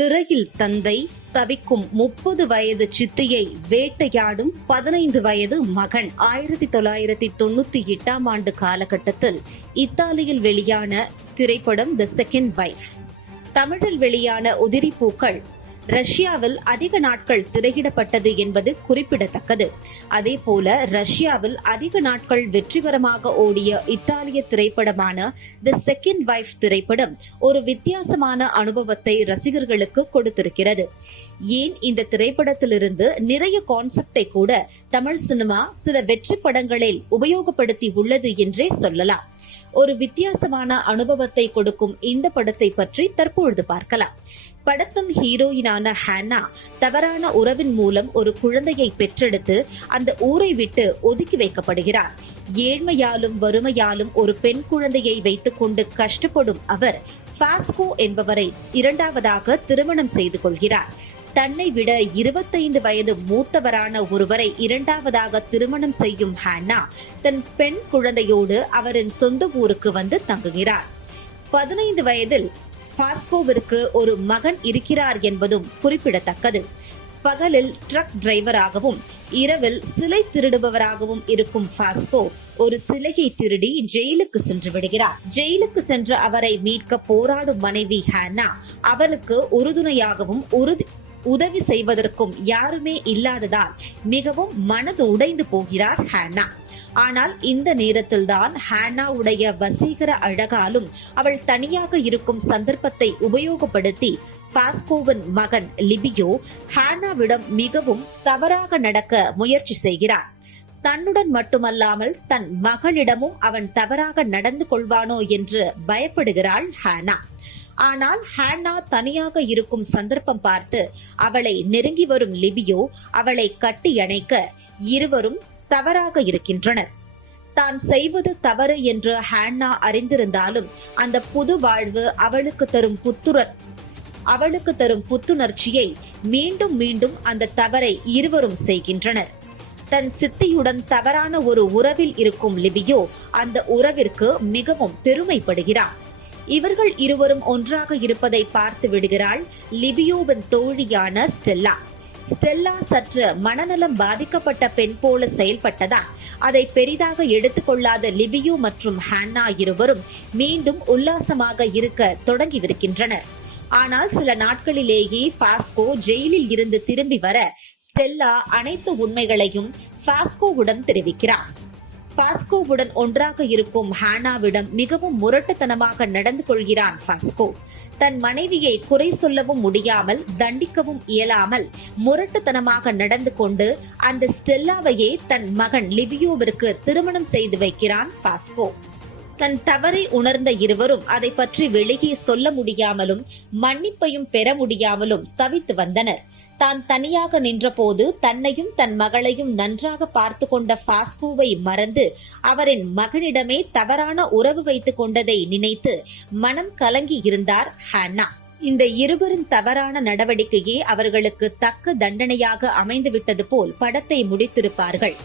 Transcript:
சிறையில் தந்தை தவிக்கும் முப்பது வயது சித்தியை வேட்டையாடும் பதினைந்து வயது மகன். ஆயிரத்தி தொள்ளாயிரத்தி தொண்ணூத்தி எட்டாம் ஆண்டு காலகட்டத்தில் இத்தாலியில் வெளியான திரைப்படம் த செகண்ட் வைஃப் தமிழில் வெளியான உதிரி பூக்கள் ரஷ்யாவில் அதிக நாட்கள் திரையிடப்பட்டது என்பது குறிப்பிடத்தக்கது. அதே போல ரஷ்யாவில் அதிக நாட்கள் வெற்றிகரமாக ஓடிய இத்தாலிய திரைப்படமான தி செகண்ட் வைஃப் திரைப்படம் ஒரு வித்தியாசமான அனுபவத்தை ரசிகர்களுக்கு கொடுத்திருக்கிறது. ஏன் இந்த திரைப்படத்திலிருந்து நிறைய கான்செப்டை கூட தமிழ் சினிமா சில வெற்றி படங்களில் உபயோகப்படுத்தி உள்ளது என்றே சொல்லலாம். ஒரு வித்தியாசமான அனுபவத்தை கொடுக்கும் இந்த படத்தை பற்றி தற்பொழுது பார்க்கலாம். படத்தின் ஹீரோயினான ஹானா தவறான உறவின் மூலம் ஒரு குழந்தையை பெற்றெடுத்து அந்த ஊரை விட்டு ஒதுக்கி வைக்கப்படுகிறார். ஏழ்மையாலும் வறுமையாலும் ஒரு பெண் குழந்தையை வைத்துக்கொண்டு கஷ்டப்படும் அவர் பாஸ்கோ என்பவரை இரண்டாவதாக திருமணம் செய்து கொள்கிறார். தன்னை விட இருபத்தைந்து வயது மூத்தவரான ஒருவரை இரண்டாவதாக திருமணம் செய்யும் ஹானா தன் பெண் குழந்தையோடு அவரின் சொந்த ஊருக்கு வந்து தங்குகிறார். பதினைந்து வயதில் பாஸ்கோவிற்கு ஒரு மகன் இருக்கிறார் என்பதும் குறிப்பிடத்தக்கது. பகலில் ட்ரக் டிரைவராகவும் இரவில் சிலை திருடுபவராகவும் இருக்கும் பாஸ்கோ ஒரு சிலையை திருடி ஜெயிலுக்கு சென்று விடுகிறார். ஜெயிலுக்கு சென்று அவரை மீட்க போராடும் மனைவி ஹானா அவருக்கு உறுதுணையாகவும் உறுதி உதவி செய்வதற்கும் யாருமே இல்லாததால் மிகவும் மனது உடைந்து போகிறார் ஹானா ஆனால் இந்த நேரத்தில் தான் ஹானாவுடைய வசீகர அழகாலும் அவள் தனியாக இருக்கும் சந்தர்ப்பத்தை உபயோகப்படுத்தி பாஸ்கோவின் மகன் லிபியோ ஹானாவிடம் மிகவும் தவறாக நடக்க முயற்சி செய்கிறார். தன்னுடன் மட்டுமல்லாமல் தன் மகளிடமும் அவன் தவறாக நடந்து கொள்வானோ என்று பயப்படுகிறாள் ஹானா ஆனால் ஹானா தனியாக இருக்கும் சந்தர்ப்பம் பார்த்து அவளை நெருங்கி வரும் லிபியோ அவளை கட்டி அணைக்க இருவரும் தவறாக இருக்கின்றனர். தான் செய்வது தவறு என்று ஹான்னா அறிந்திருந்தாலும் அந்த புது வாழ்வு அவளுக்கு தரும் புத்துரர் அவளுக்கு தரும் புத்துணர்ச்சியை மீண்டும் மீண்டும் அந்த தவறை இருவரும் செய்கின்றனர். தன் சித்தியுடன் தவறான ஒரு உறவில் இருக்கும் லிபியோ அந்த உறவிற்கு மிகவும் பெருமைப்படுகிறான் இவர்கள் இருவரும் ஒன்றாக இருப்பதை பார்த்து விடுகிறாள் லிபியோவின் தோழியான ஸ்டெல்லா. ஸ்டெல்லா சற்று மனநலம் பாதிக்கப்பட்ட பெண் போல செயல்பட்டதா? அதை பெரிதாக எடுத்துக்கொள்ளாத லிபியோ மற்றும் ஹான்னா இருவரும் மீண்டும் உல்லாசமாக இருக்க தொடங்கியிருக்கின்றனர் ஆனால் சில நாட்களிலேயே பாஸ்கோ ஜெயிலில் இருந்து திரும்பி வர ஸ்டெல்லா அனைத்து உண்மைகளையும் பாஸ்கோவுடன் தெரிவிக்கிறார். பாஸ்கோவுடன் ஒன்றாக இருக்கும் ஹானாவிடம் மிகவும் முரட்டுத்தனமாக நடந்து கொள்கிறான் பாஸ்கோ. தன் மனைவியை குறை சொல்லவும் முடியாமல் தண்டிக்கவும் இயலாமல் முரட்டுத்தனமாக நடந்து கொண்டு அந்த ஸ்டெல்லாவையே தன் மகன் லிபியோவிற்கு திருமணம் செய்து வைக்கிறான் பாஸ்கோ. தன் தவறை உணர்ந்த இருவரும் அதை பற்றி வெளியே சொல்ல முடியாமலும் மன்னிப்பையும் பெற முடியாமலும் தவித்து வந்தனர். தான் தனியாக நின்றபோது தன்னையும் தன் மகளையும் நன்றாக பார்த்து கொண்ட பாஸ்கோவை மறந்து அவரின் மகனிடமே தவறான உறவு வைத்துக் கொண்டதை நினைத்து மனம் கலங்கி இருந்தார் ஹானா இந்த இருவரின் தவறான நடவடிக்கையே அவர்களுக்கு தக்க தண்டனையாக அமைந்துவிட்டது போல் படத்தை முடித்திருப்பார்கள்.